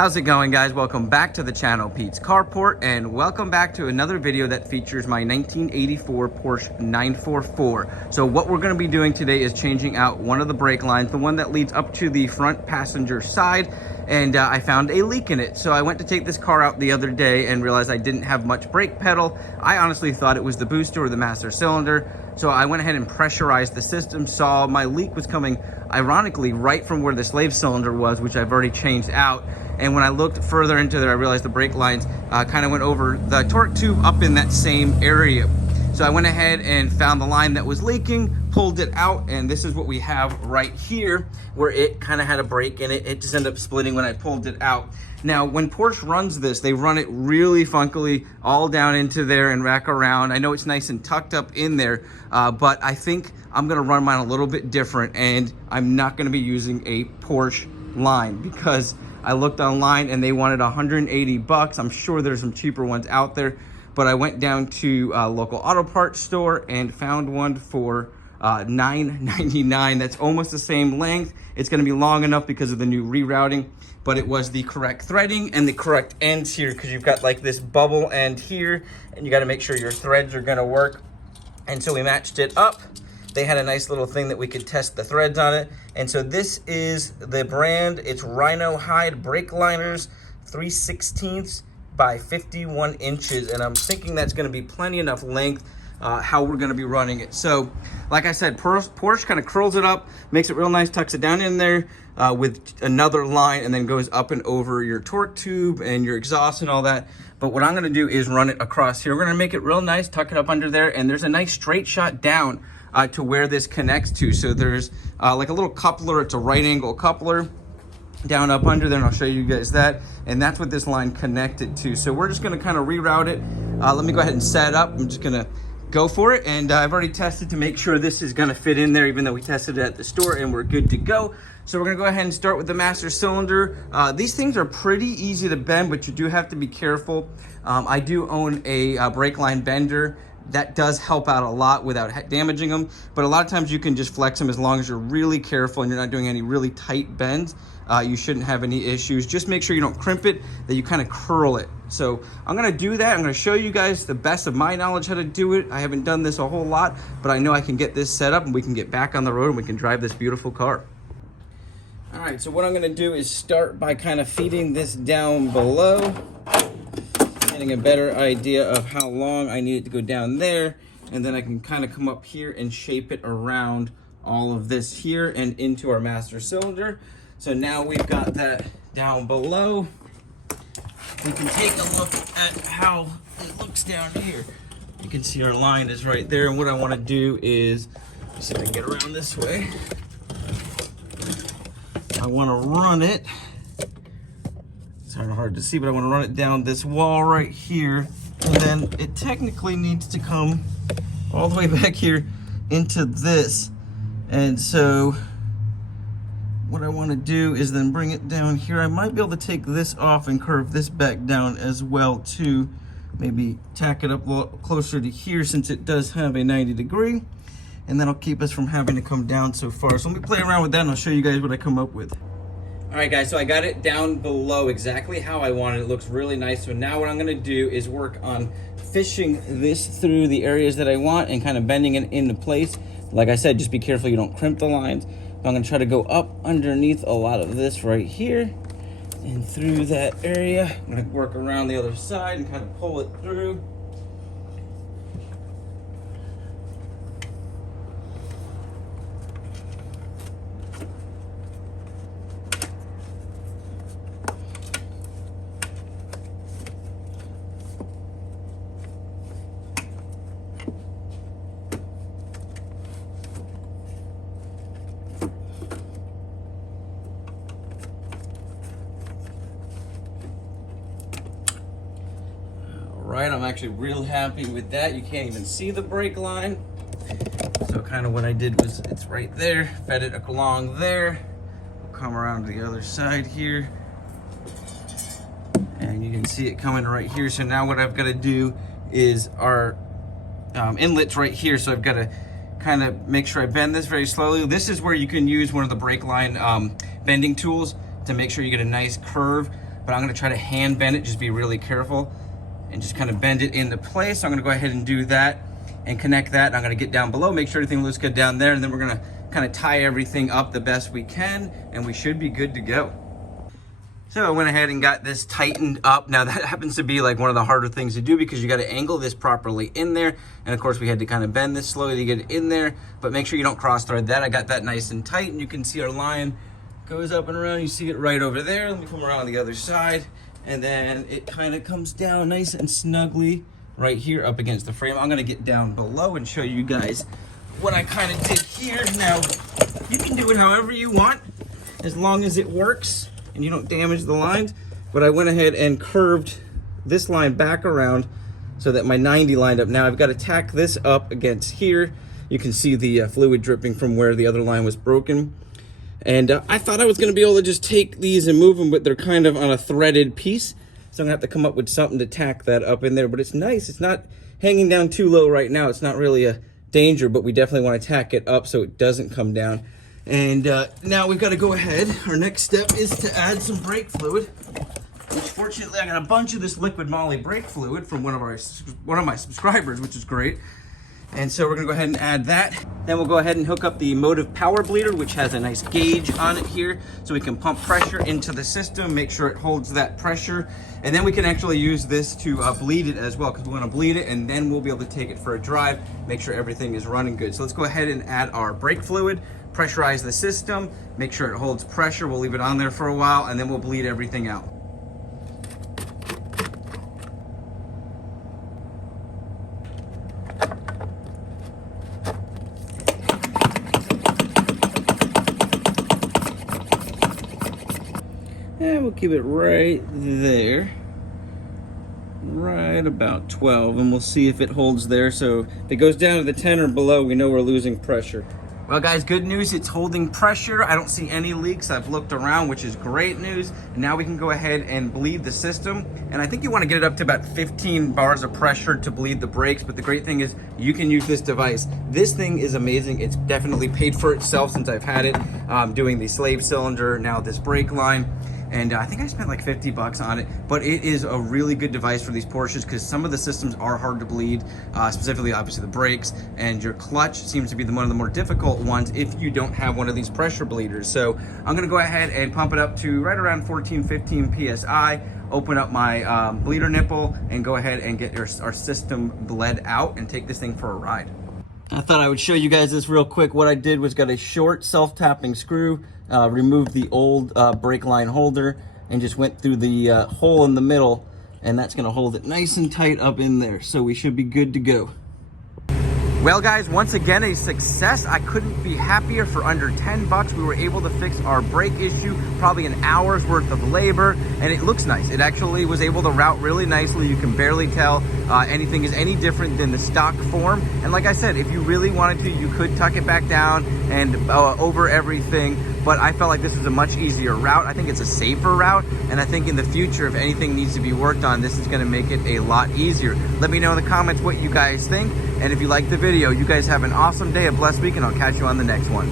How's it going, guys? Welcome back to the channel, Pete's Carport, and welcome back to another video that features my 1984 Porsche 944. So what we're going to be doing today is changing out one of the brake lines, the one that leads up to the front passenger side, and I found a leak in it. So I went to take this car out the other day and realized I didn't have much brake pedal. I honestly thought it was the booster or the master cylinder. So I went ahead and pressurized the system, saw my leak was coming ironically right from where the slave cylinder was, which I've already changed out. And when I looked further into there, I realized the brake lines kind of went over the torque tube up in that same area. So I went ahead and found the line that was leaking, pulled it out, and this is what we have right here, where it kind of had a break in it. It just ended up splitting when I pulled it out. Now, when Porsche runs this, they run it really funkily all down into there and rack around. I know it's nice and tucked up in there, but I think I'm gonna run mine a little bit different, and I'm not gonna be using a Porsche line because I looked online and they wanted 180 bucks. I'm sure there's some cheaper ones out there, but I went down to a local auto parts store and found one for $9.99. That's almost the same length. It's gonna be long enough because of the new rerouting, but it was the correct threading and the correct ends here, because you've got like this bubble end here and you got to make sure your threads are gonna work. And so we matched it up. They had a nice little thing that we could test the threads on it. And so this is the brand. It's Rhino Hide brake liners, 3/16 by 51 inches. And I'm thinking that's gonna be plenty enough length how we're gonna be running it. So like I said, Porsche kind of curls it up, makes it real nice, tucks it down in there with another line, and then goes up and over your torque tube and your exhaust and all that. But what I'm gonna do is run it across here. We're gonna make it real nice, tuck it up under there, and there's a nice straight shot down to where this connects to. So there's like a little coupler. It's a right angle coupler down up under there, and I'll show you guys that. And that's what this line connected to. So we're just gonna kind of reroute it. Let me go ahead and set it up. I'm just gonna go for it. And I've already tested to make sure this is gonna fit in there, even though we tested it at the store and we're good to go. So we're gonna go ahead and start with the master cylinder. These things are pretty easy to bend, but you do have to be careful. I do own a brake line bender. That does help out a lot without damaging them, but a lot of times you can just flex them as long as you're really careful and you're not doing any really tight bends. You shouldn't have any issues. Just make sure you don't crimp it, that you kind of curl it. So I'm gonna do that. I'm gonna show you guys the best of my knowledge how to do it. I haven't done this a whole lot, but I know I can get this set up and we can get back on the road and we can drive this beautiful car. All right, so what I'm gonna do is start by kind of feeding this down below, getting a better idea of how long I need it to go down there, and then I can kind of come up here and shape it around all of this here and into our master cylinder. So now we've got that down below. We can take a look at how it looks down here. You can see our line is right there, and what I want to do is, let's see if I can get around this way. I want to run it. It's kind of hard to see, but I want to run it down this wall right here, and then it technically needs to come all the way back here into this. And so what I want to do is then bring it down here. I might be able to take this off and curve this back down as well too. Maybe tack it up a little closer to here, since it does have a 90 degree, and that'll keep us from having to come down so far. So let me play around with that and I'll show you guys what I come up with. All right, guys, so I got it down below exactly how I wanted. It looks really nice. So now what I'm gonna do is work on fishing this through the areas that I want and kind of bending it into place. Like I said, just be careful you don't crimp the lines. I'm gonna try to go up underneath a lot of this right here and through that area. I'm gonna work around the other side and kind of pull it through. Right, I'm actually real happy with that. You can't even see the brake line. So kind of what I did was, it's right there, fed it along there. We'll come around to the other side here, and you can see it coming right here. So now what I've got to do is our inlet's right here, so I've got to kind of make sure I bend this very slowly. This is where you can use one of the brake line bending tools to make sure you get a nice curve. but I'm gonna try to hand bend it, just be really careful and just kind of bend it into place. So I'm gonna go ahead and do that and connect that. I'm gonna get down below, make sure everything looks good down there, and then we're gonna kind of tie everything up the best we can, and we should be good to go. So I went ahead and got this tightened up. Now that happens to be like one of the harder things to do because you got to angle this properly in there. And of course we had to kind of bend this slowly to get it in there, but make sure you don't cross thread that. I got that nice and tight, and you can see our line goes up and around. You see it right over there. Let me come around the other side, and then it kind of comes down nice and snugly right here up against the frame. I'm gonna get down below and show you guys what I kind of did here. Now, you can do it however you want, as long as it works and you don't damage the lines. But I went ahead and curved this line back around so that my 90 lined up. Now I've got to tack this up against here. You can see the fluid dripping from where the other line was broken. And I thought I was gonna be able to just take these and move them, but they're kind of on a threaded piece. So I'm gonna have to come up with something to tack that up in there. But it's nice, it's not hanging down too low right now. It's not really a danger, but we definitely wanna tack it up so it doesn't come down. And now we've got to go ahead. Our next step is to add some brake fluid, which fortunately I got a bunch of this liquid moly brake fluid from one of my subscribers, which is great. And so we're gonna go ahead and add that. Then we'll go ahead and hook up the Motive Power Bleeder, which has a nice gauge on it here, so we can pump pressure into the system, make sure it holds that pressure. And then we can actually use this to bleed it as well, because we wanna bleed it, and then we'll be able to take it for a drive, make sure everything is running good. So let's go ahead and add our brake fluid, pressurize the system, make sure it holds pressure. We'll leave it on there for a while, and then we'll bleed everything out. And we'll keep it right there, right about 12, and we'll see if it holds there. So if it goes down to the 10 or below, we know we're losing pressure. Well guys, good news, it's holding pressure. I don't see any leaks. I've looked around, which is great news. And now we can go ahead and bleed the system. And I think you want to get it up to about 15 bars of pressure to bleed the brakes. But the great thing is you can use this device. This thing is amazing. It's definitely paid for itself since I've had it, doing the slave cylinder, now this brake line. And I think I spent like 50 bucks on it, but it is a really good device for these Porsches because some of the systems are hard to bleed, specifically obviously the brakes, and your clutch seems to be one of the more difficult ones if you don't have one of these pressure bleeders. So I'm gonna go ahead and pump it up to right around 14, 15 PSI, open up my bleeder nipple, and go ahead and get our system bled out and take this thing for a ride. I thought I would show you guys this real quick. What I did was got a short self-tapping screw, removed the old brake line holder, and just went through the hole in the middle, and that's gonna hold it nice and tight up in there. So we should be good to go. Well guys, once again, a success. I couldn't be happier. For under 10 bucks, we were able to fix our brake issue, probably an hour's worth of labor, and it looks nice. It actually was able to route really nicely. You can barely tell anything is any different than the stock form. And like I said, if you really wanted to, you could tuck it back down and over everything, but I felt like this was a much easier route. I think it's a safer route, and I think in the future, if anything needs to be worked on, this is gonna make it a lot easier. Let me know in the comments what you guys think, and if you like the video, you guys have an awesome day, a blessed week, and I'll catch you on the next one.